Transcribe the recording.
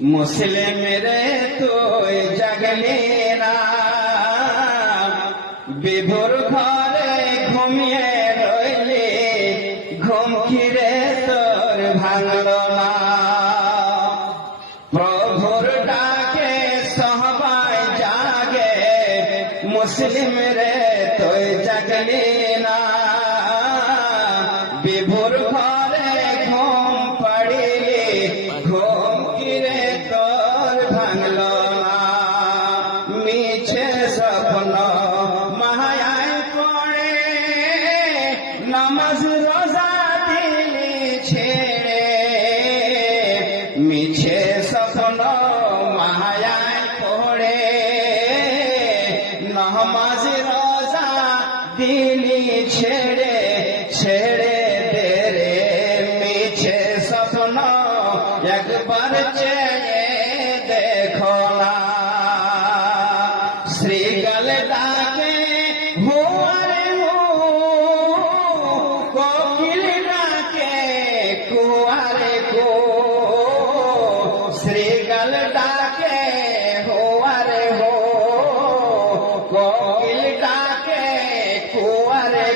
मुस्लिम रे तो जगले ना विभुर घरे घुमिए रइले घुम फिरे तोर भांगलो ना प्रभुर डाके सहबाय जागे मुस्लिम रे तो जगले ना विभुर घरे घुम पड़िले घुम फिरे तोर भांगलो ना मिछे स्वप्न महायाय पड़े नमाज रोजा दिली छेड़े मिछे स्वप्न महायाय पड़े नमाज रोजा दिली छेड़े छेड़े दे रे मिछे स्वप्न একবার চেয়ে দেখো না শ্রীকাল ডাকে হুয়ারে হু কোকিল ডাকে কুয়ারে কু শ্রীকাল ডাকে হুয়ারে হু কোকিল ডাকে কুয়ারে